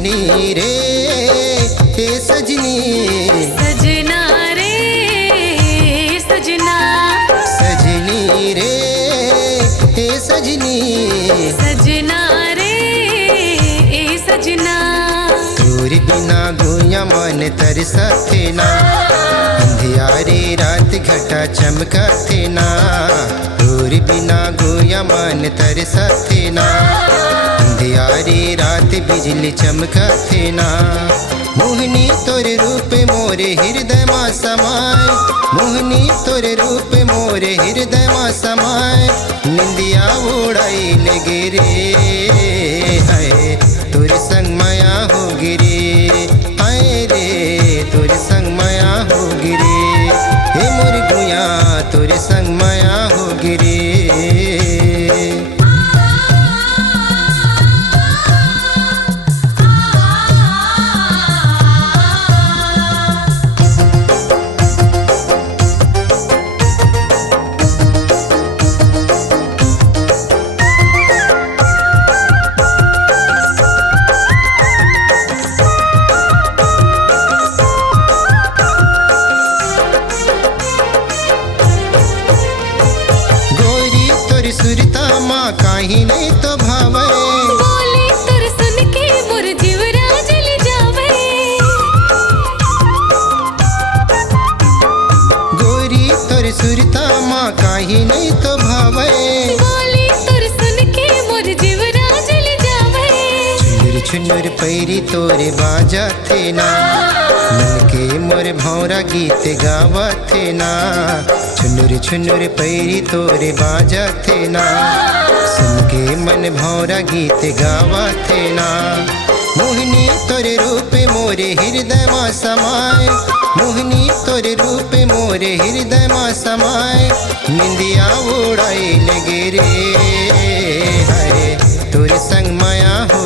सजनी रे हे सजनी, सजना रे सजना, सजनी रे हे सजनी, सजना रे ए सजना। तोर बिना गुया मन तरसथे ना, अंधियारी रात घटा चमकथे ना। तोर बिना गुया मन तरसथे ना, अंधियारी रात बिजली चमकथे ना। मोहनी तोर रूप मोरे हृदय मा समाय, मोहनी तोर रूप मोरे हृदय मा समाय। निंदिया उड़ाई लगे रे है, तोर संग माया हो गिरे हाय रे, तोर संग माया हो गिरे। हे मोर गुया तोर संग माया हो गिरे। सुरता माँ काही नहीं तो भावे, बोली तुर सुन के मोर जीवरा जल जावे। गोरी तोर सुरता माँ काही नहीं तो भावे, बोली तुर सुन के मोर जीवरा जल जावे। छुनुर छुनुर पैरी तोरे बाजा थे ना, मन के मोर भौरा गीत गावा थे ना। छुनुर छुनुर पैरी तोरे बाजा थे ना, सुन के मन भौरा गीत गावा थे ना। मोहिनी तोरे रूप मोरे हृदय मा समाय, मोहिनी तोरे रूप मोरे हृदय मा समाय। निंदिया उड़ाई लगे रे हाय, तोरे संग माया हो